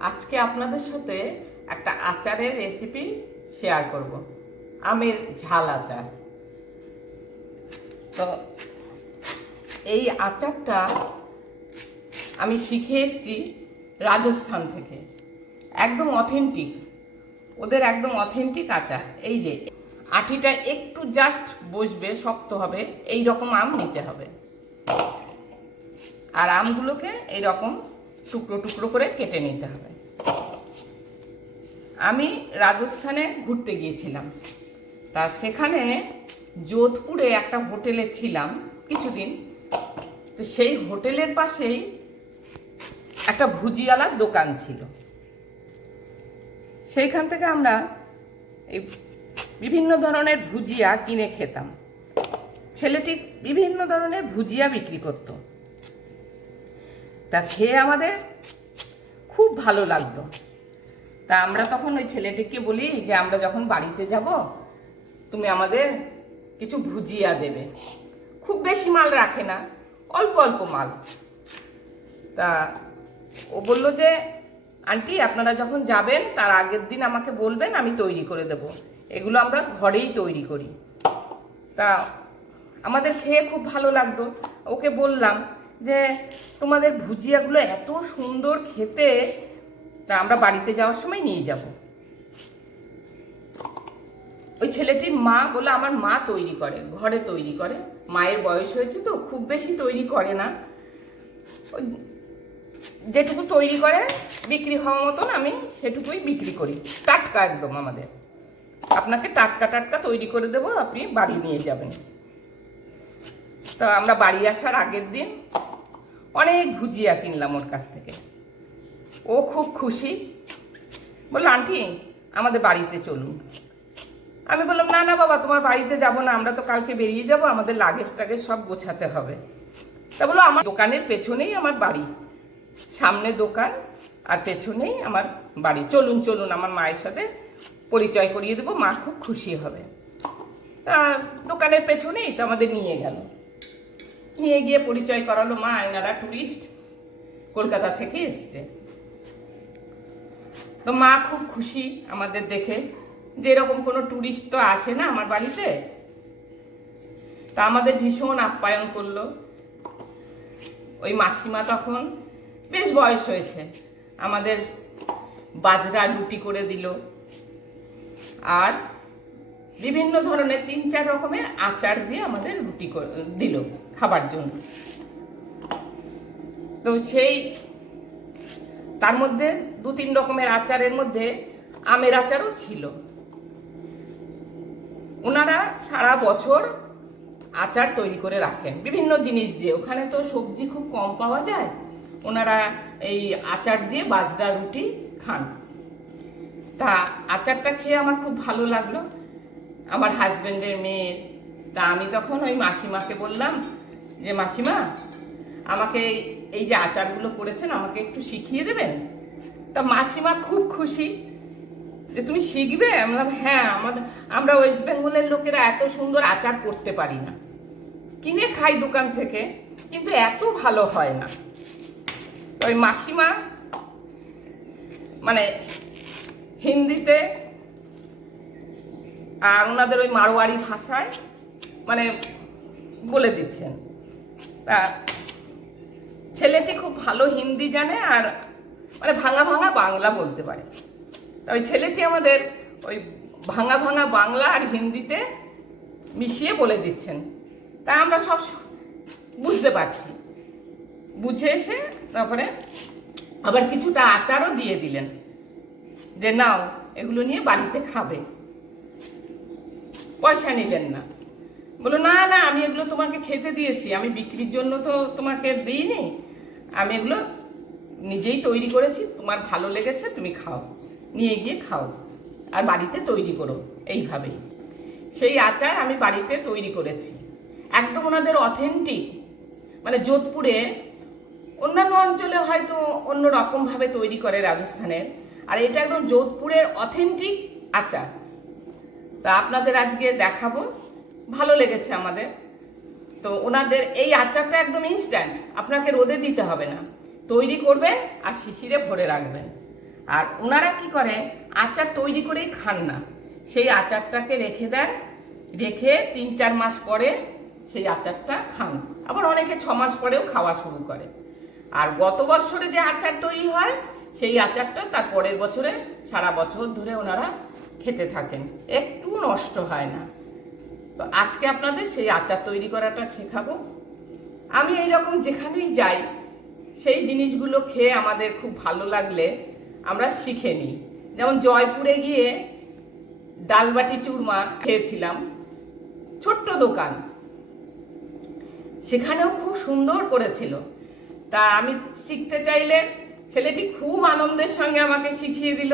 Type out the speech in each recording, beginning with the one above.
আজকে আপনাদের সাথে একটা আচারের রেসিপি শেয়ার করব। আমের ঝাল আচার। তো এই আচারটা আমি শিখে এসেছি রাজস্থান থেকে। একদম অথেন্টিক ওদের একদম অথেন্টিক আচার। এই যে আঠিটা একটু জাস্ট বসবে, শক্ত হবে এই রকম আম নিতে হবে। আর আমগুলোকে এই রকম টুকরো টুকরো করে কেটে নিতে হবে। আমি রাজস্থানে ঘুরতে গিয়েছিলাম। তা সেখানে যোধপুরে একটা হোটেলে ছিলাম কিছুদিন। তো সেই হোটেলের পাশেই একটা ভুজিওয়ালার দোকান ছিল। সেইখান থেকে আমরা এই বিভিন্ন ধরনের ভুজিয়া কিনে খেতাম। ছেলেটি বিভিন্ন ধরনের ভুজিয়া বিক্রি করতো। তা খেয়ে আমাদের খুব ভালো লাগতো। তা আমরা তখন ওই ছেলেটিকে বলি যে, আমরা যখন বাড়িতে যাব, তুমি আমাদের কিছু ভুজিয়া দেবে। খুব বেশি মাল রাখে না, অল্প অল্প মাল। তা ও বলল যে, আন্টি, আপনারা যখন যাবেন, তার আগের দিন আমাকে বলবেন, আমি তৈরি করে দেব। এগুলো আমরা ঘরেই তৈরি করি। তা আমাদের খেয়ে খুব ভালো লাগতো। ওকে বললাম যে তোমাদের ভুজিয়াগুলো এত সুন্দর খেতে, তা আমরা বাড়িতে যাওয়ার সময় নিয়ে যাব। ওই ছেলেটির মা বলে আমার মা তৈরি করে, ঘরে তৈরি করে। মায়ের বয়স হয়েছে তো, খুব বেশি তৈরি করে না। যেটুকু তৈরি করে, বিক্রি হওয়া মতন আমি সেটুকুই বিক্রি করি। টাটকা একদম আমাদের। আপনাকে টাটকা টাটকা তৈরি করে দেবো, আপনি বাড়ি নিয়ে যাবেন। তো আমরা বাড়ি আসার আগের দিন অনেক ভুজিয়া কিনলাম ওর কাছ থেকে। ও খুব খুশি। বলল, আন্টি, আমাদের বাড়িতে চলুন। আমি বললাম, না না বাবা, তোমার বাড়িতে যাব না, আমরা তো কালকে বেরিয়ে যাব, আমাদের লাগেজ টাগেজ সব গোছাতে হবে। তা বলল, আমার দোকানের পেছনেই আমার বাড়ি, সামনে দোকান, আর পেছনেই আমার বাড়ি। চলুন চলুন, আমার মায়ের সাথে পরিচয় করিয়ে দেবো, মা খুব খুশি হবে। তা দোকানের পেছনেই তো আমাদের নিয়ে গেল। নিয়ে গিয়ে পরিচয় করালো মা এনারা টুরিস্ট কলকাতা থেকে এসছে। তো মা খুব খুশি আমাদের দেখে যে এরকম কোনো টুরিস্ট তো আসে না আমার বাড়িতে। তা আমাদের ভীষণ আপ্যায়ন করল। ওই মাসিমা তখন বেশ বয়স হয়েছে, আমাদের বাজরা রুটি করে দিল। আর বিভিন্ন ধরনের তিন চার রকমের আচার দিয়ে আমাদের রুটি দিল, খাবার জন্য। তো সেই, তার মধ্যে দু তিন রকমের আচারের মধ্যে আমের আচারও ছিল। ওনারা সারা বছর আচার তৈরি করে রাখেন। বিভিন্ন জিনিস দিয়ে। ওখানে তো সবজি খুব কম পাওয়া যায়। ওনারা এই আচার দিয়ে বাজরা রুটি খান। তা আচারটা খেয়ে আমার খুব ভালো লাগল। আমার হাজব্যান্ডের মেয়ের। তা আমি তখন ওই মাসিমাকে বললাম যে, মাসিমা, আমাকে এই- যে আচারগুলো করেছেন, আমাকে একটু শিখিয়ে দেবেন? তা মাসিমা খুব খুশি। যে, তুমি শিখবে? আমি বললাম হ্যাঁ আমাদের আমরা ওয়েস্ট বেঙ্গলের লোকেরা এত সুন্দর আচার করতে পারি না। কিনে খাই দোকান থেকে, কিন্তু এত ভালো হয় না। ওই মাসিমা মানে হিন্দিতে আর ওনাদের ওই মারোয়ারি ভাষায় মানে বলে দিচ্ছেন। তা ছেলেটি খুব ভালো হিন্দি জানে আর মানে ভাঙা ভাঙা বাংলা বলতে পারে। তা ওই ছেলেটি আমাদের ওই ভাঙা ভাঙা বাংলা আর হিন্দিতে মিশিয়ে বলে দিচ্ছেন। তা আমরা সব বুঝতে পারছি। বুঝে এসে তারপরে আবার কিছুটা আচারও দিয়ে দিলেন যে, নাও, এগুলো নিয়ে বাড়িতে খাবে। পয়সা নিলেন না। বলো না না, আমি এগুলো তোমাকে খেতে দিয়েছি। আমি বিক্রির জন্য তো তোমাকে দিইনি। আমি এগুলো নিজেই তৈরি করেছি। তোমার ভালো লেগেছে, তুমি খাও। নিয়ে গিয়ে খাও। আর বাড়িতে তৈরি করো, এইভাবেই। সেই আচার আমি বাড়িতে তৈরি করেছি। একদম ওনাদের অথেন্টিক মানে যোধপুরে অন্যান্য অঞ্চলে হয়তো অন্য রকমভাবে তৈরি করে রাজস্থানের। আর এটা একদম যোধপুরের অথেন্টিক আচার। তা আপনাদের আজকে দেখাবো। ভালো লেগেছে আমাদের। তো ওনাদের এই আচারটা একদম ইনস্ট্যান্ট আপনাকে রোদে দিতে হবে না। তৈরি করবেন আর শিশিরে ভরে রাখবেন। আর ওনারা কি করে আচার তৈরি করেই খান না। সেই আচারটাকে রেখে দেন। রেখে তিন চার মাস পরে সেই আচারটা খান। আবার অনেকে ছ মাস পরেও খাওয়া শুরু করে। আর গত বছরে যে আচার তৈরি হয়, সেই আচারটা তার পরের বছরে সারা বছর ধরে ওনারা খেতে থাকেন একটু নষ্ট হয় না। তো আজকে আপনাদের সেই আচার তৈরি করাটা শেখাবো। আমি এইরকম যেখানেই যাই, সেই জিনিসগুলো খেয়ে আমাদের খুব ভালো লাগলে আমরা শিখে নিই। যেমন জয়পুরে গিয়ে ডালবাটি চুরমা খেয়েছিলাম, ছোট্ট দোকান। সেখানেও খুব সুন্দর করেছিল। তা আমি শিখতে চাইলে ছেলেটি খুব আনন্দের সঙ্গে আমাকে শিখিয়ে দিল।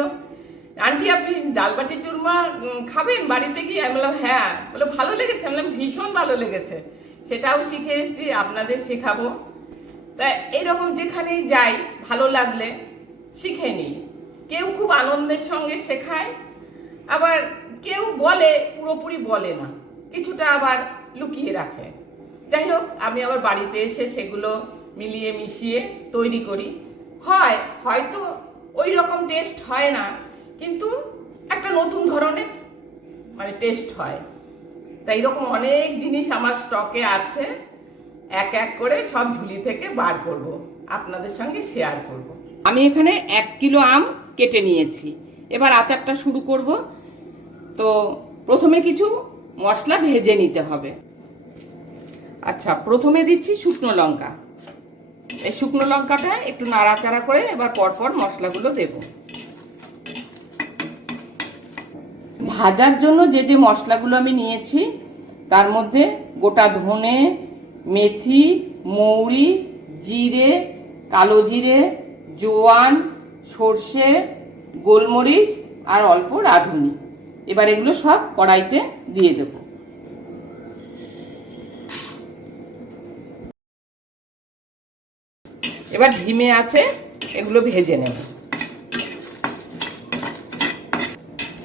আন্টি, আপনি ডালবাটি চুরমা খাবেন? বাড়িতে গিয়ে? আমি বললাম হ্যাঁ। বলে, ভালো লেগেছে? আমি বললাম, ভীষণ ভালো লেগেছে। সেটাও শিখে এসেছি, আপনাদের শেখাবো। তা এরকম যেখানেই যাই, ভালো লাগলে শিখে নিই। কেউ খুব আনন্দের সঙ্গে শেখায়, আবার কেউ বলে, পুরোপুরি বলে না। কিছুটা আবার লুকিয়ে রাখে। যাই হোক, আমি আবার বাড়িতে এসে সেগুলো মিলিয়ে মিশিয়ে তৈরি করি। হয়, হয়তো ওই রকম টেস্ট হয় না। কিন্তু একটা নতুন ধরনের মানে টেস্ট হয়। তাই এরকম অনেক জিনিস আমার স্টকে আছে। এক এক করে সব ঝুলি থেকে বার করব, আপনাদের সঙ্গে শেয়ার করব। আমি এখানে এক কিলো আম কেটে নিয়েছি। এবার আচারটা শুরু করব। তো প্রথমে কিছু মশলা ভেজে নিতে হবে। আচ্ছা প্রথমে দিচ্ছি শুকনো লঙ্কা। এই শুকনো লঙ্কাটা একটু নাড়াচাড়া করে এবার পরপর মশলাগুলো দেব। ভাজার জন্য যে যে মশলাগুলো আমি নিয়েছি, তার মধ্যে গোটা ধনে, মেথি, মৌরি, জিরে, কালো জিরে, জোয়ান, সর্ষে, গোলমরিচ আর অল্প রাঁধুনি। এবার এগুলো সব কড়াইতে দিয়ে দেবো। এবার ধিমে আছে, এগুলো ভেজে নেব।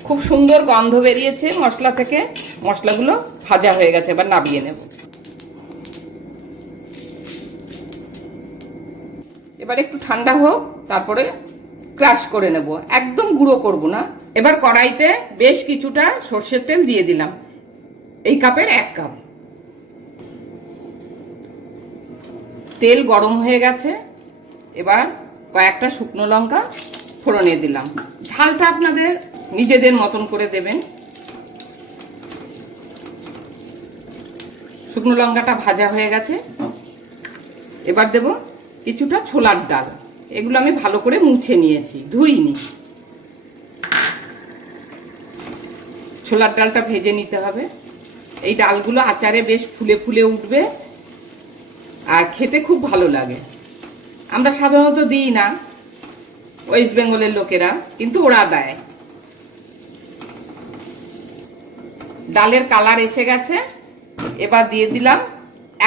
খুব সুন্দর গন্ধ বেরিয়েছে মশলা থেকে। মশলাগুলো ভাজা হয়ে গেছে, এবার নাবিয়ে নেব। এবার একটু ঠান্ডা হোক, তারপরে ক্রাশ করে নেব। একদম গুঁড়ো করব না। এবার কড়াইতে বেশ কিছুটা সর্ষের তেল দিয়ে দিলাম। এই কাপের এক কাপ। তেল গরম হয়ে গেছে। এবার কয়েকটা শুকনো লঙ্কা ফোড়নে দিলাম। ঝালটা আপনাদের নিজেদের মতন করে দেবেন। শুকনো লঙ্কাটা ভাজা হয়ে গেছে। এবার দেব কিছুটা ছোলার ডাল। এগুলো আমি ভালো করে মুছে নিয়েছি, ধুইনি। ছোলার ডালটা ভেজে নিতে হবে। এই ডালগুলো আচারে বেশ ফুলে ফুলে উঠবে আর খেতে খুব ভালো লাগে। আমরা সাধারণত দিই না ওয়েস্ট বেঙ্গলের লোকেরা, কিন্তু ওরা দেয়। ডালের কালার এসে গেছে। এবার দিয়ে দিলাম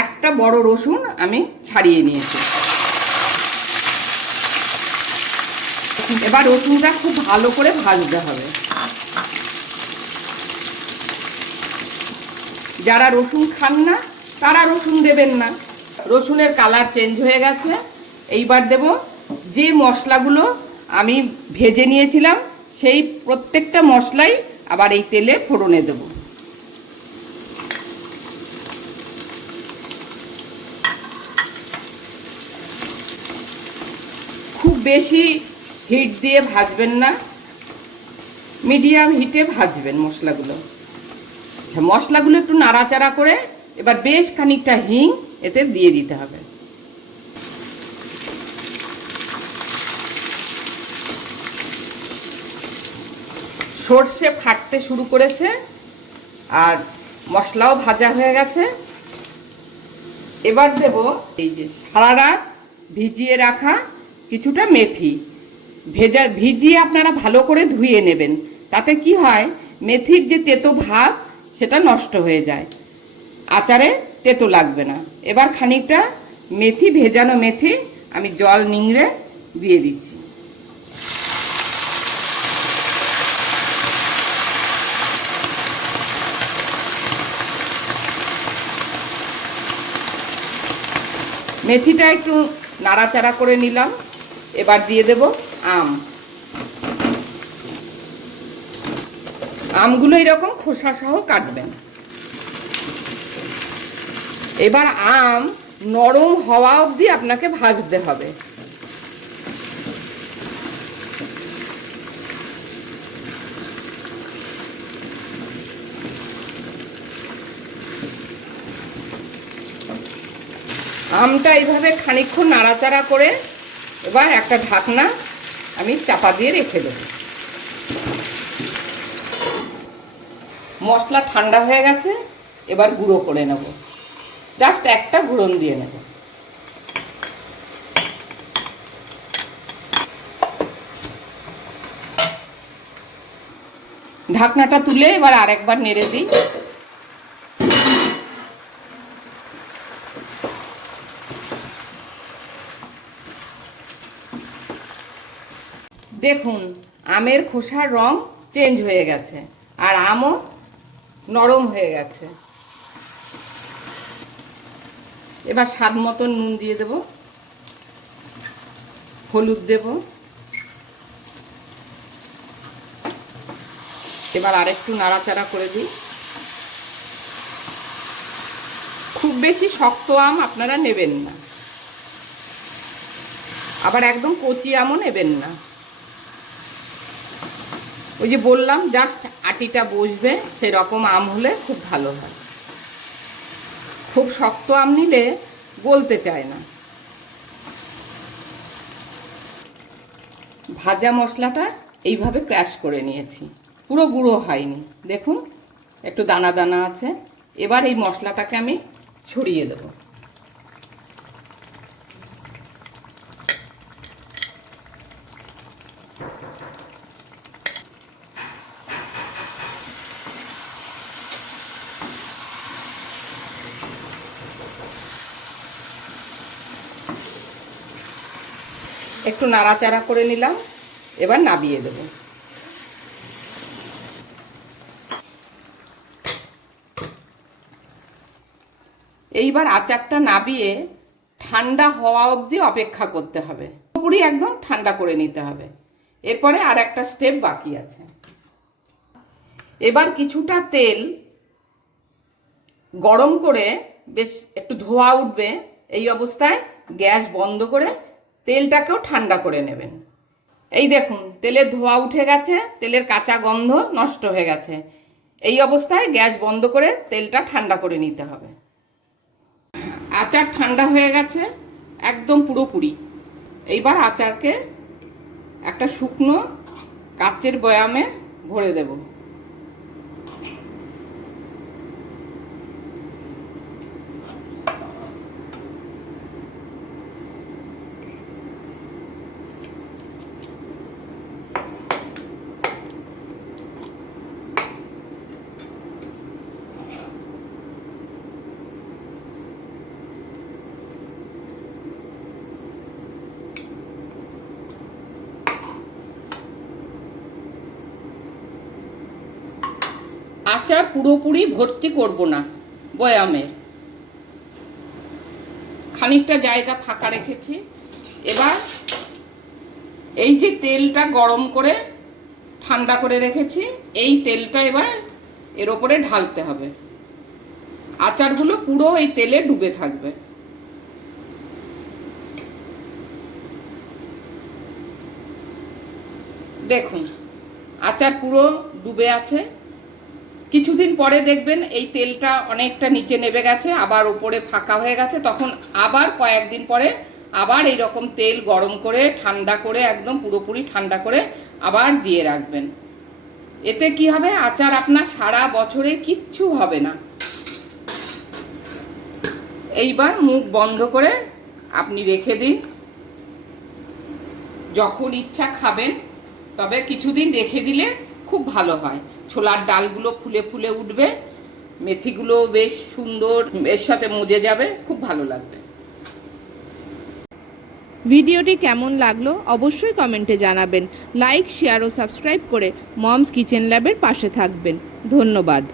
একটা বড় রসুন আমি ছাড়িয়ে নিয়েছি। এবার রসুনটা খুব ভালো করে ভাজতে হবে। যারা রসুন খান না, তারা রসুন দেবেন না। রসুনের কালার চেঞ্জ হয়ে গেছে। এইবার দেব যে মশলাগুলো আমি ভেজে নিয়েছিলাম, সেই প্রত্যেকটা মশলাই আবার এই তেলে ফোড়নে দেব খুব বেশি হিট দিয়ে ভাজবেন না। মিডিয়াম হিটে ভাজবেন মশলাগুলো। আচ্ছা মশলাগুলো একটু নাড়াচাড়া করে এবার বেশ খানিকটা হিং এতে দিয়ে দিতে হবে। সর্ষে ফাটতে শুরু করেছে আর মশলাও ভাজা হয়ে গেছে। এবার দেব এই যে সারা রাত ভিজিয়ে রাখা কিছুটা মেথি। ভেজা, ভিজিয়ে আপনারা ভালো করে ধুয়ে নেবেন। তাতে কি হয়, মেথির যে তেতো ভাব, সেটা নষ্ট হয়ে যায়। আচারে তেতো লাগবে না। এবার খানিকটা মেথি, ভেজানো মেথি আমি জল নিংড়ে দিয়ে দিচ্ছি। মেথিটা একটু নাড়াচাড়া করে নিলাম। এবার দিয়ে দেব আম। আমগুলো এরকম খোসা সহ কাটবেন। এবার আম নরম হওয়া অবধি আপনাকে ভাজতে হবে। আমটা এইভাবে খানিক্ষণ নাড়াচাড়া করে এবার একটা ঢাকনা আমি চাপা দিয়ে রেখে দেবো। মশলা ঠান্ডা হয়ে গেছে, এবার গুঁড়ো করে নেব। জাস্ট একটা গুঁড়ন দিয়ে নেব। ঢাকনাটা তুলে এবার আরেকবার নেড়ে দিই। দেখুন, আমের খোসার রং চেঞ্জ হয়ে গেছে, আর আমও নরম হয়ে গেছে। এবার স্বাদ মতন নুন দিয়ে দেব, হলুদ দেব। এবার আরেকটু নাড়াচাড়া করে দিই। খুব বেশি শক্ত আম আপনারা নেবেন না। আবার একদম কচি আমও নেবেন না। ওই যে বললাম জাস্ট আটিটা বসবে, সেরকম আম হলে খুব ভালো হয়। খুব শক্ত আম নিলে গলতে চায় না। ভাজা মশলাটা এইভাবে ক্র্যাশ করে নিয়েছি। পুরো গুঁড়ো হয়নি। দেখুন, একটু দানা দানা আছে। এবার এই মশলাটাকে আমি ছড়িয়ে দেবো। একটু নাড়াচাড়া করে নিলাম, এবার নাবিয়ে দেব। এইবার আচারটা নাবিয়ে ঠান্ডা হওয়া অবধি অপেক্ষা করতে হবে। পুরোপুরি একদম ঠান্ডা করে নিতে হবে। এরপরে আর একটা স্টেপ বাকি আছে। এবার কিছুটা তেল গরম করে বেশ একটু ধোয়া উঠবে। এই অবস্থায় গ্যাস বন্ধ করে তেলটাকেও ঠান্ডা করে নেবেন। এই দেখুন তেলের ধোয়া উঠে গেছে, তেলের কাঁচা গন্ধ নষ্ট হয়ে গেছে। এই অবস্থায় গ্যাস বন্ধ করে তেলটা ঠান্ডা করে নিতে হবে। আচার ঠান্ডা হয়ে গেছে, একদম পুরোপুরি। এইবার আচারকে একটা শুকনো কাচের বয়ামে ভরে দেব। আচার পুরোপুরি ভর্তি করব না, বয়ামে। খানিকটা জায়গা ফাঁকা রেখেছি। এবার এই যে তেলটা গরম করে ঠান্ডা করে রেখেছি, এই তেলটা এবার এর ওপরে ঢালতে হবে। আচারগুলো পুরো এই তেলে ডুবে থাকবে। দেখুন, আচার পুরো ডুবে আছে। কিছুদিন পরে দেখবেন এই তেলটা অনেকটা নিচে নেবে গেছে, আবার উপরে ফাঁকা হয়ে গেছে। তখন আবার কয়েকদিন পরে আবার এই রকম তেল গরম করে, ঠান্ডা করে, একদম পুরোপুরি ঠান্ডা করে আবার দিয়ে রাখবেন। এতে কি হবে? আচার আপনার সারা বছরে কিচ্ছু হবে না। এইবার মুখ বন্ধ করে আপনি রেখে দিন। যখন ইচ্ছা খাবেন, তবে কিছুদিন রেখে দিলে খুব ভালো হয়। ছোলার ডালগুলো ফুলে ফুলে উঠবে, মেথিগুলো বেশ সুন্দর, এর সাথে মজে যাবে, খুব ভালো লাগবে। ভিডিওটি কেমন লাগল অবশ্যই কমেন্টে জানাবেন। লাইক শেয়ার ও সাবস্ক্রাইব করে মমস কিচেন ল্যাবের পাশে থাকবেন। ধন্যবাদ।